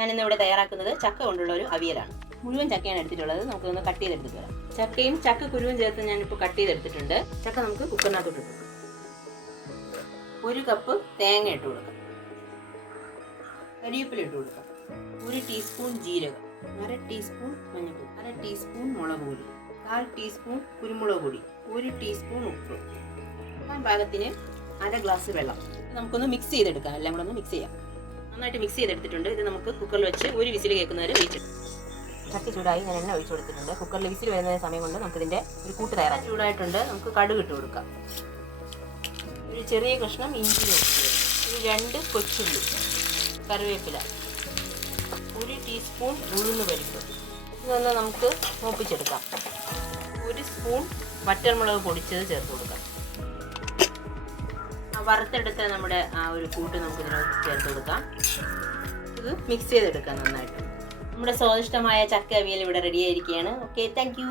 ഞാനിന്ന് ഇവിടെ തയ്യാറാക്കുന്നത് ചക്ക കൊണ്ടുള്ള ഒരു അവിയലാണ്. മുഴുവൻ ചക്കയാണ് എടുത്തിട്ടുള്ളത്. നമുക്കൊന്ന് കട്ട് ചെയ്തെടുത്തിട്ട് വരാം. ചക്കയും ചക്കക്കുരുവും ചേർത്ത് ഞാനിപ്പോൾ കട്ട് ചെയ്തെടുത്തിട്ടുണ്ട്. ചക്ക നമുക്ക് കുക്കറിനകത്തോട്ട് ഇട്ട് കൊടുക്കാം. 1 കപ്പ് തേങ്ങ ഇട്ട് കൊടുക്കാം. കരിവേപ്പില ഇട്ട് കൊടുക്കാം. 1 ടീസ്പൂൺ ജീരകം, 1/2 ടീസ്പൂൺ മഞ്ഞൾപ്പൊടി, 1/2 ടീസ്പൂൺ മുളക് പൊടി, 1/4 ടീസ്പൂൺ കുരുമുളക് പൊടി, 1 ടീസ്പൂൺ ഉപ്പ്, പാകത്തിന് 1/2 ഗ്ലാസ് വെള്ളം. നമുക്കൊന്ന് മിക്സ് ചെയ്തെടുക്കാം. എല്ലാം കൂടെ ഒന്ന് മിക്സ് ചെയ്യാം. നന്നായിട്ട് മിക്സ് ചെയ്തെടുത്തിട്ടുണ്ട്. ഇത് നമുക്ക് കുക്കറിൽ വെച്ച് 1 വിസിൽ കേൾക്കുന്നവരെ വെയിറ്റ്. ചട്ടി ചൂടായി ഞാൻ എണ്ണ ഒഴിച്ചു കൊടുത്തിട്ടുണ്ട്. കുക്കറിൽ വിസിൽ വരുന്ന സമയം കൊണ്ട് നമുക്കിതിൻ്റെ ഒരു കൂട്ട് തയ്യാറാക്കാം. ചൂടായിട്ടുണ്ട്. നമുക്ക് കടുക് ഇട്ട് കൊടുക്കാം. ഒരു ചെറിയ കഷ്ണം ഇഞ്ചി നോക്കുക, ഒരു 2 കൊച്ചുള്ളി, കറിവേപ്പില, 1 ടീസ്പൂൺ ഉഴുന്ന് പരിപ്പ്. ഇതൊന്ന് നമുക്ക് മൂപ്പിച്ചെടുക്കാം. 1 സ്പൂൺ വറ്റൽമുളക് പൊടിച്ചത് ചേർത്ത് കൊടുക്കാം. വറുത്തെടുത്ത നമ്മുടെ ആ ഒരു കൂട്ട് നമുക്ക് ഇതിനകത്ത് ചേർത്ത് കൊടുക്കാം. ഇത് മിക്സ് ചെയ്തെടുക്കാം നന്നായിട്ട്. നമ്മുടെ സ്വാദിഷ്ടമായ ചക്ക അവിയൽ ഇവിടെ റെഡി ആയിരിക്കുകയാണ്. Okay, thank you.